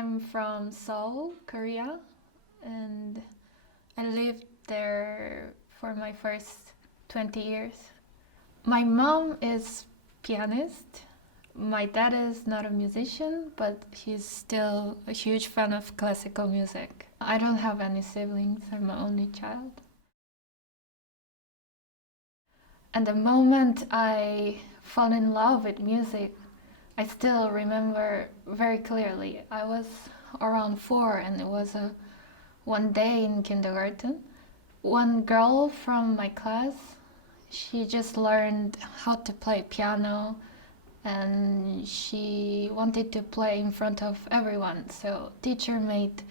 I'm from Seoul, Korea, and I lived there for my first 20 years. My mom is pianist. My dad is not a musician, but he's still a huge fan of classical music. I don't have any siblings. I'm my only child. And the moment I fell in love with music, I still remember very clearly. I was around 4 and it was one day in kindergarten. One girl from my class, she just learned how to play piano and she wanted to play in front of everyone. So teacher made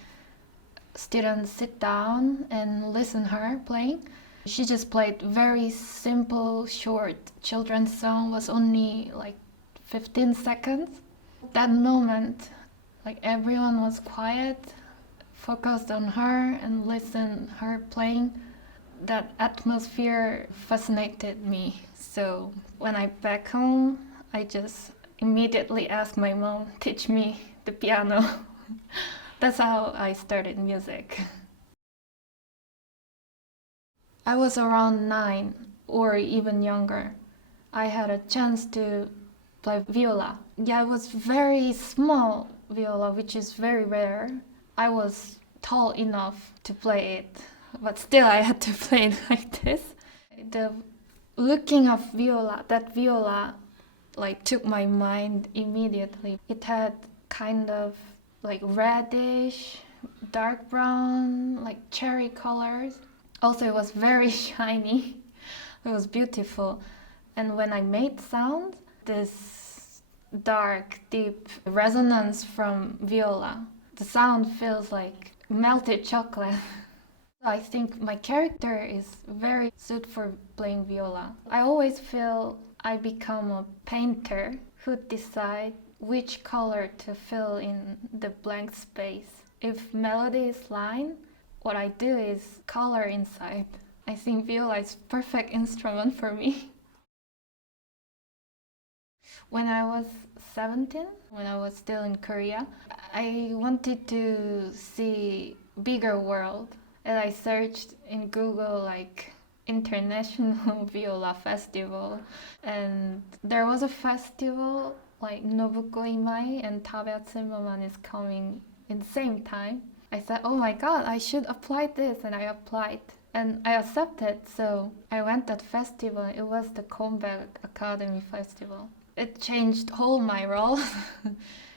students sit down and listen her playing. She just played very simple, short children's song, was only like 15 seconds. That moment, like everyone was quiet, focused on her and listened her playing. That atmosphere fascinated me. So when I back home, I just immediately asked my mom, teach me the piano. That's how I started music. I was around 9 or even younger. I had a chance to play viola. Yeah, it was very small viola, which is very rare. I was tall enough to play it, but still I had to play it like this. The looking of viola, that viola like took my mind immediately. It had kind of like reddish, dark brown, like cherry colors. Also, it was very shiny. It was beautiful. And when I made sound, this dark, deep resonance from viola, the sound feels like melted chocolate. I think my character is very suited for playing viola. I always feel I become a painter who decides which color to fill in the blank space. If melody is line, what I do is color inside. I think viola is perfect instrument for me. When I was 17, when I was still in Korea, I wanted to see bigger world. And I searched in Google like International Viola Festival, and there was a festival like Nobuko Imai and Tabea Zimmerman is coming in the same time. I said, oh my god, I should apply this, and I applied. And I accepted, so I went that festival. It was the Kronberg Academy festival. It changed whole my role.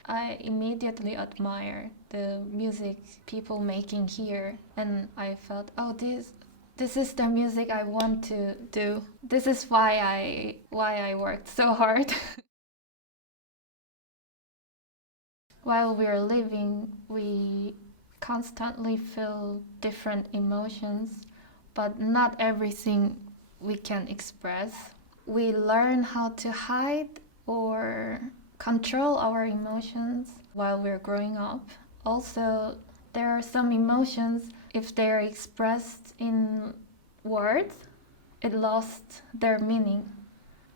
I immediately admire the music people making here, and I felt, oh, this is the music I want to do. This is why I worked so hard. While we're living, we constantly feel different emotions, but not everything we can express. We learn how to hide or control our emotions while we're growing up. Also, there are some emotions, if they're expressed in words, it lost their meaning.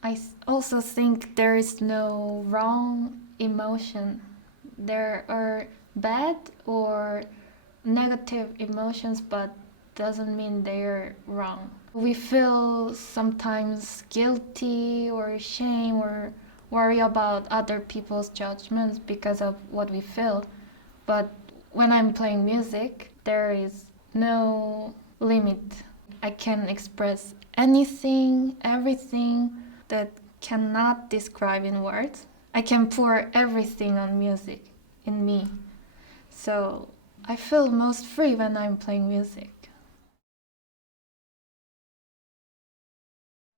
I also think there is no wrong emotion. There are bad or negative emotions, but doesn't mean they're wrong. We feel sometimes guilty or shame or worry about other people's judgments because of what we feel. But when I'm playing music, there is no limit. I can express anything, everything that cannot describe in words. I can pour everything on music in me. So I feel most free when I'm playing music.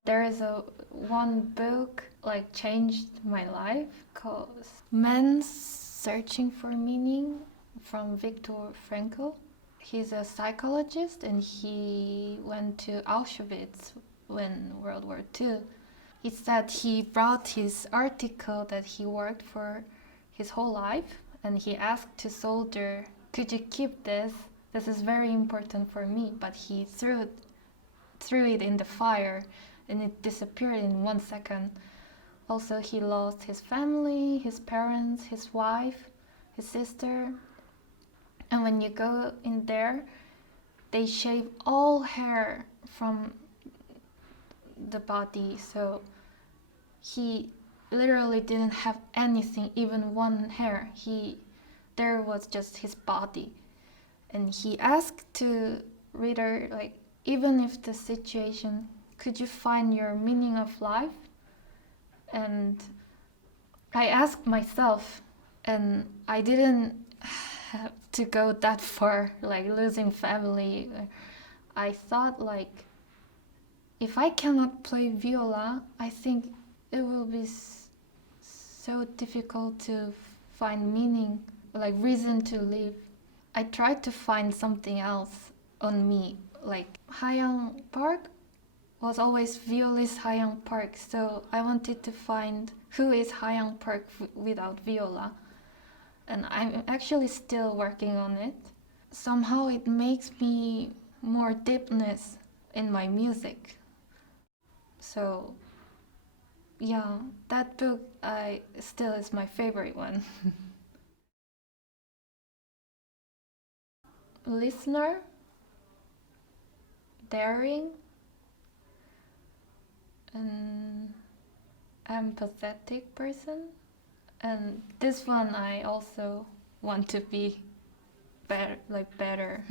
There is one book like changed my life called Man's Searching for Meaning from Viktor Frankl. He's a psychologist and he went to Auschwitz when World War II. He said he brought his article that he worked for his whole life and he asked to soldier, could you keep this? This is very important for me, but he threw it in the fire and it disappeared in 1 second. Also, he lost his family, his parents, his wife, his sister. And when you go in there, they shave all hair from the body, so he literally didn't have anything, even one hair. There was just his body. And he asked to reader, like, even if the situation, could you find your meaning of life? And I asked myself, and I didn't have to go that far, like losing family. I thought, like, if I cannot play viola, I think it will be so difficult to find meaning, like reason to live. I tried to find something else on me, like Hayang Park was always violist Hayang Park, so I wanted to find who is Hayang Park without viola, and I'm actually still working on it. Somehow it makes me more deepness in my music. So yeah, that book I still is my favorite one. Listener, daring, and empathetic person. And this one I also want to be better, like better.